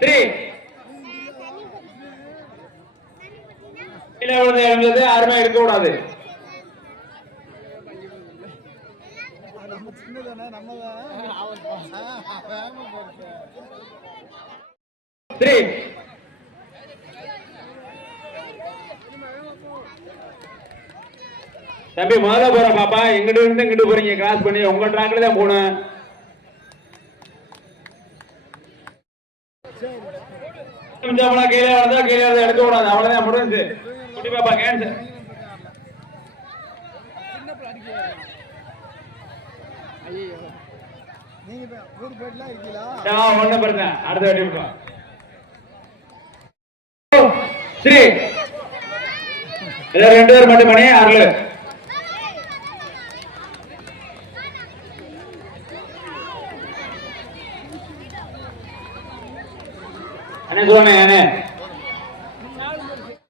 Three கீழே யாருமே எடுக்க கூடாது த்ரீ தம்பி முதல்ல போற பாப்பா. எங்கிட்ட இருந்து இங்கிட்டு போறீங்க? கிராஸ் பண்ணி உங்க ட்ராக்ல தான் போனேன் நிமிஷம் எடுக்க கூடாது அவ்வளவுதான் முடிஞ்சு குட்டி பாப்பா நான் ஒண்ணு பாருங்க அடுத்த வாட்டி ஸ்ரீ ரெண்டு பேர் மட்டும் பண்ணி அருள். அண்ணன் சொல்லுங்க அண்ணன்